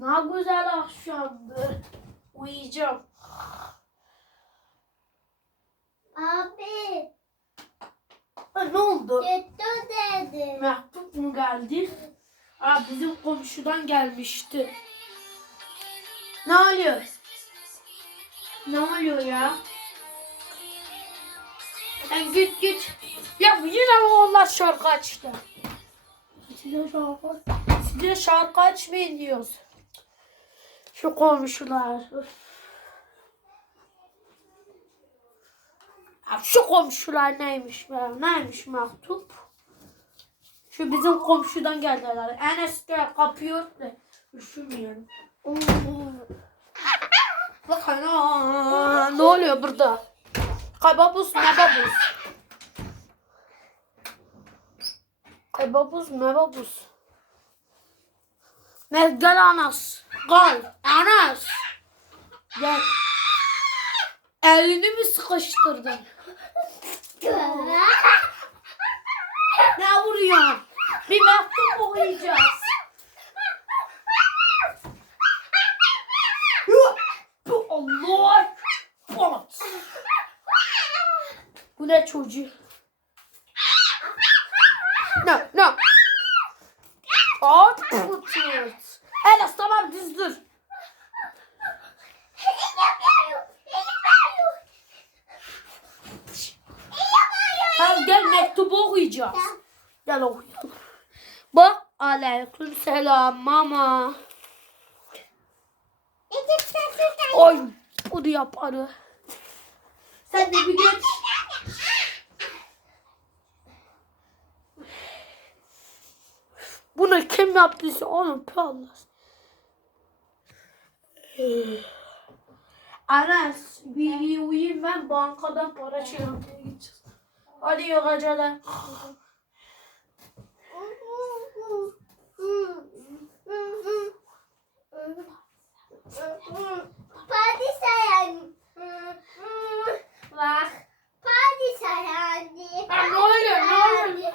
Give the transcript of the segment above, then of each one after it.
Ne güzel akşamdı. Uyuyacağım. Abi. Ha, ne oldu? Getto dedi. Mektup mu geldi? Aa, bizim komşudan gelmişti. Ne oluyor? Ne oluyor ya? Sen git git. Ya yine onlar şarkı açtı? Size şarkı, size şarkı açmayın diyoruz. Şu komşular. Şu komşular neymiş be? Neymiş mektup? Şu bizim komşudan geldiler. Enes gel kapıyor üşümüyorum. Aa, ne oluyor burada? Kaybabuz ne babuz? Kaybabuz gel. Gel Anas. Gel. Elini mi sıkıştırdın? Ne vuruyorsun? Bir mektup okuyacağız. Bu Allah. Bu ne çocuğu? Ne ne? At pıt. Enes tamam düz dur. Tamam gel mektubu okuyacağız. Gel okuyalım. Bak aleyküm selam mama. Oy bunu yaparı. Sen de bir geç. Bunu kim yaptıysa onun Allah. Anas bir uyuyayım ben bankadan para çekmeye gideceğiz. Hadi yok acele. Padişah Bak. Padişah anne. Ha, ne oluyor ne oluyor?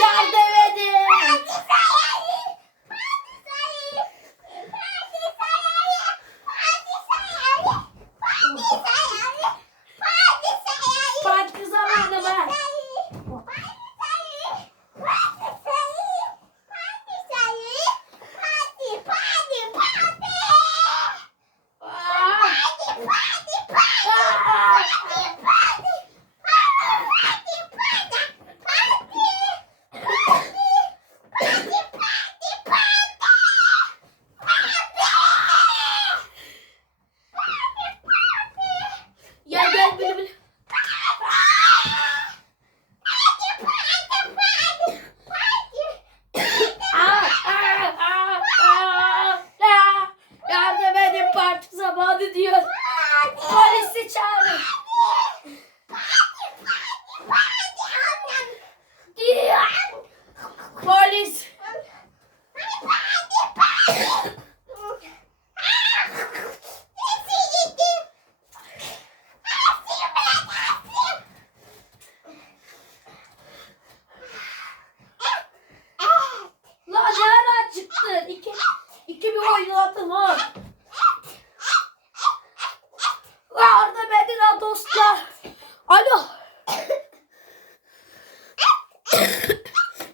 Yardım edin. Parti zamanı var. Ya gel bili bili. Aa, aa, aa, aa, aa. Yardım edin parti zamanı diyor. Polisi çağırın. Polis. La ne ara çıktın? İki, iki bir oynadın ha. Yardım edin ha dostlar. Alo.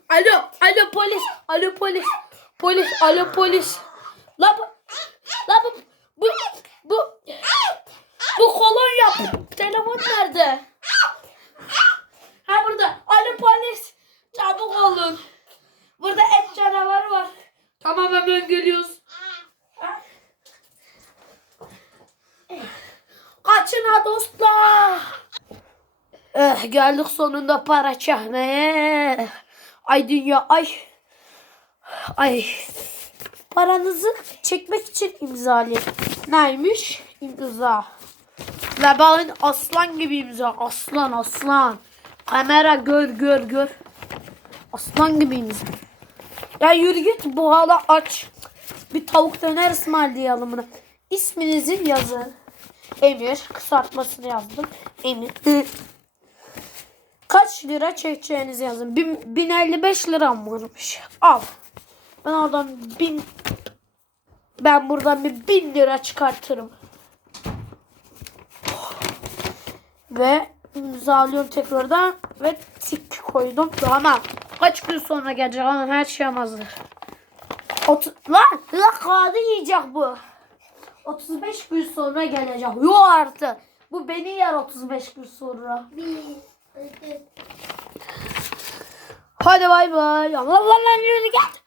alo, alo polis, alo polis, polis, alo polis. La bu, la bu, bu, bu, bu kolonya. Telefon nerede? Ha burada. Alo polis. Çabuk olun. Burada et canavarı var. Tamam hemen geliyoruz. Kaçın ha dostlar. Eh, geldik sonunda para çekmeye. Ay dünya ay. Ay. Paranızı çekmek için imzalayın. Neymiş? İmza. Ve bakın aslan gibi imza. Aslan aslan. Kamera gör gör gör. Aslan gibi imza. Ya yürü git bu hala aç. Bir tavuk döner ısmarlayalım buna. İsminizi yazın. Emir. Kısaltmasını yazdım. Emir. Kaç lira çekeceğinizi yazın. Bin, 1055 liram varmış. Al. Ben oradan bin ben buradan bir bin lira çıkartırım. Ve imzalıyorum tekrardan ve tik koydum. Tamam. Kaç gün sonra gelecek ama her şeyim hazır. Otu lan, lan kağıdı yiyecek bu. 35 gün sonra gelecek. Yok artık. Bu beni yer 35 gün sonra. Bir, Hadi bay bay. Allah Allah yürü git.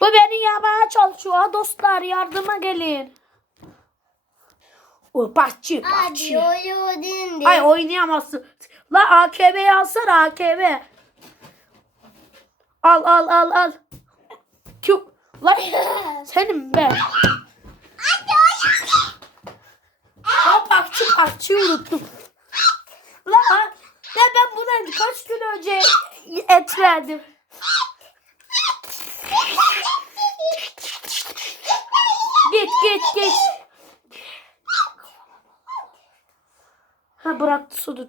Bu beni yamaya çalışıyor. Dostlar yardıma gelin. O bahçı Hadi bahçı. Ay oynayamazsın. La AKB'yi alsana AKB. Al al al al. Kim? La senin be. Ha bahçı bahçı unuttum. La ya ben buna kaç gün önce et verdim. Git git git. Ha bıraktı sonunu.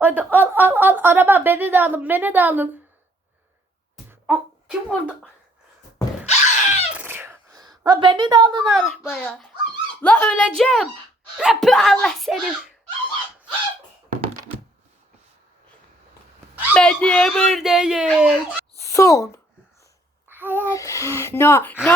Hadi al al al araba beni de alın beni de alın. Aa, kim orada? La beni de alın arabaya. La öleceğim. Hep Allah seni. Ben niye buradayım? Son. Hayat. No, no.